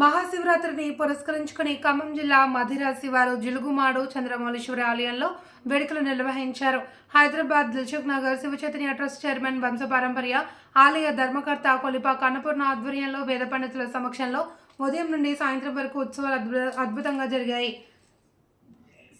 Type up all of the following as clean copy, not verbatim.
మహాశివరాత్రిని పురస్కరించుకుని ఖమ్మం జిల్లా మధిర శివారు జిలుగుమాడు చంద్రమౌళీశ్వరి ఆలయంలో వేడుకలు నిర్వహించారు. హైదరాబాద్ దిల్సుఖ్ నగర్ శివ చైతన్య ట్రస్ట్ చైర్మన్ వంశపారంపర్య ఆలయ ధర్మకర్త కొలిపాక అన్నపూర్ణ ఆధ్వర్యంలో వేద పండితుల సమక్షంలో ఉదయం నుండి సాయంత్రం వరకు ఉత్సవాలు అద్భుతంగా జరిగాయి.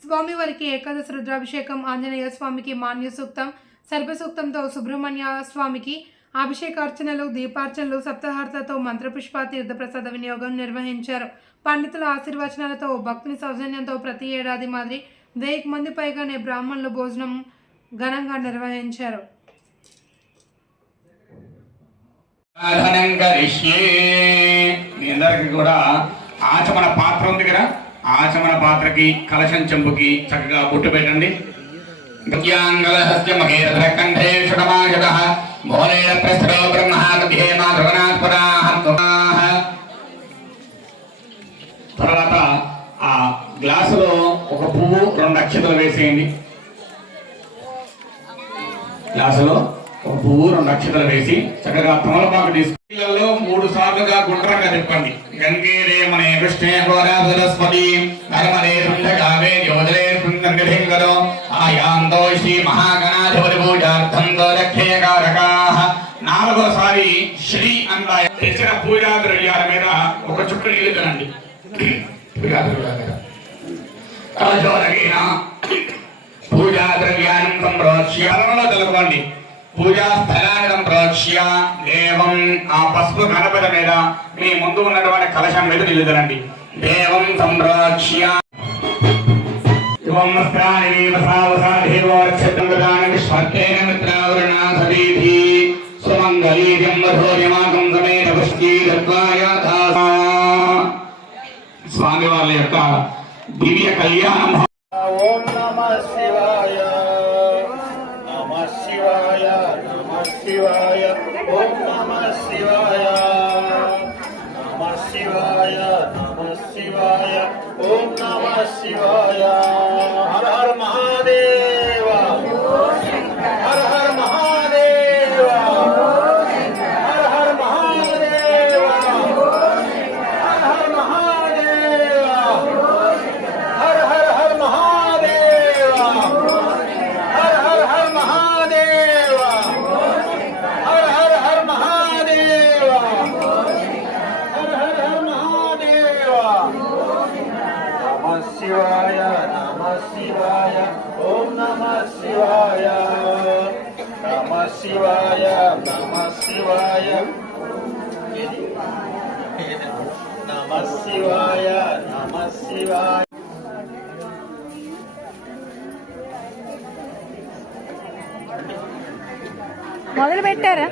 స్వామివారికి ఏకాదశి రుద్రాభిషేకం, ఆంజనేయ స్వామికి మాన్య సూక్తం, సర్పసూక్తంతో సుబ్రహ్మణ్య స్వామికి అభిషేకార్చనలు, దీపార్చనలు, సప్తహారతలతో మంత్రపుష్ప తీర్థప్రసాద వినియోగం నిర్వహించారు. పండితుల ఆశీర్వచనాలతో భక్తుని సౌజన్యంతో ప్రతి ఏడాది మాదిరి 1000 మంది పైగానే బ్రాహ్మణులు భోజనం ఘనంగా నిర్వహించారు. ఆచమన పాత్ర ఉంది కదా, ఆచమన పాత్రకి కలశం చెంబుకి చక్కగా బొట్టు పెట్టండి. తర్వాత ఆ గ్లాసులో ఒక పువ్వు 2 అక్షతలు వేసేయండి. గ్లాసులో ఒక పువ్వు 2 అక్షతలు వేసి చక్కగా తమలపాకు తీసుకు 3 సార్లుగా గుండ్రంగా తిప్పండి. గంగేరే మనే కృష్ణే గోరాధరస్పతి నర్మదే సుందగావే యోధరే సుందరగధింగరో ఆయాంతో శ్రీ మహాగణాధిపతి పూజార్థం దోరక్షేకారకాః. 4వసారి శ్రీ అన్నాయ తెచ్చిన పూజా ద్రవ్యాల మీద ఒక చుక్క నీళ్లు తినండి. పూజా ద్రవ్యాన్ని సంప్రోక్ష్య తెలుసుకోండి. పూజా స్థలాన్ని సంప్రోక్ష్య దేవం ఆ పసుపు గణపతి మీద మీ ముందు ఉన్నటువంటి కలశం మీద నిలుదనండి. దేవం సంప్రోక్ష్య స్వామి వాళ్ళ యొక్క దివ్య కళ్యాణం. ఓం నమః శివాయ నమః శివాయ నమః శివాయ ఓం నమః శివాయ నమః శివాయ నమః శివాయ ఓం నమః శివాయ. హర హర మహాదేవ హర హర మహాదేవ హర హర మహాదేవ హర హర మహాదేవ హర హర హర మహాదేవ హర హర హర మహాదేవ హర హర హర మహాదేవ హర హర హర మహాదేవ. నమః శివాయ నమః శివాయ ఓం నమః శివాయ నమః శివాయ నమః శివాయ నమః శివాయ నమః శివాయ. మొదలు పెట్టారా?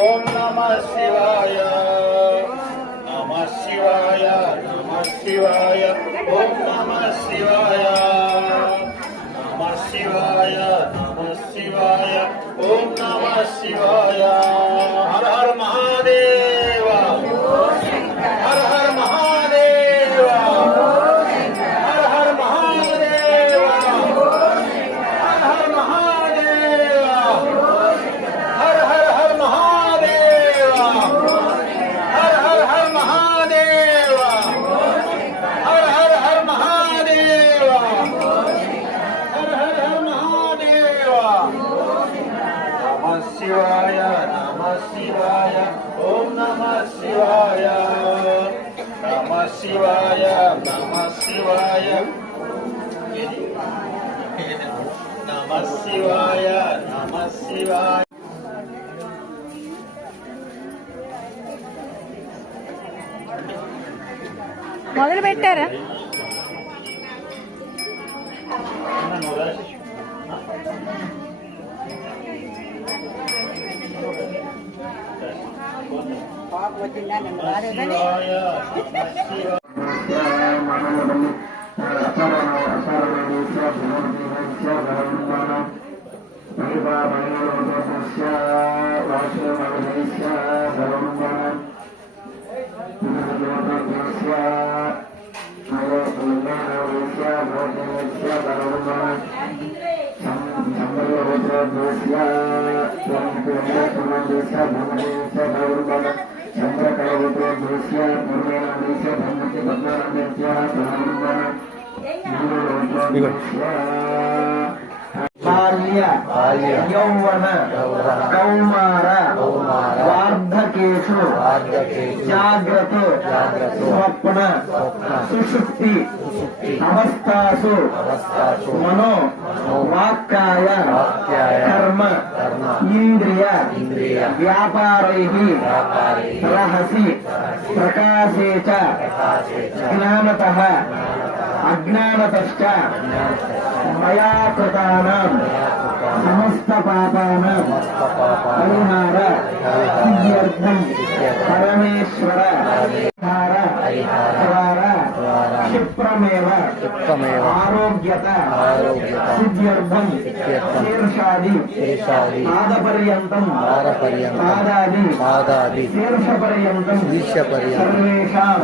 ఓం నమః శివాయ నమః శివాయ నమః శివాయ ఓం నమః శివాయ నమః శివాయ నమః శివాయ ఓం నమః శివాయ. హర హర మహాదేవ హర హర మహాదేవ హర హర మహాదేవ హర హర మహాదేవ హర హర హర మహాదేవ హర హర హర మహాదేవ హర హర హర మహాదేవ హర హర హర మహాదేవ. నమః శివాయ నమః శివాయ ఓం నమః శివాయ నమః శివాయ నమః శివాయ నమః శివాయ నమః శివాయ. మొదలు పెట్టారా? బాల్య యౌవన కౌమార వార్ధకేషు జాగ్రత్త స్వప్న సుషుప్తి అవస్థాసు మనో వాక్కాయ కర్మ ఇంద్రియ వ్యాపారైః రహసి ప్రకాశే చ జ్ఞానతః అజ్ఞానతశ్చ మయా కృతానాం సమస్త పాపానాం పరిహార సిద్ధ్యర్థం పరమేశ్వర ద్వారా క్షిప్రమేవ ఆరోగ్యత సిద్ధ్యర్థం శీర్షాది పాదపర్యంతం పాదాది శీర్షపర్యంతం సర్వేషాం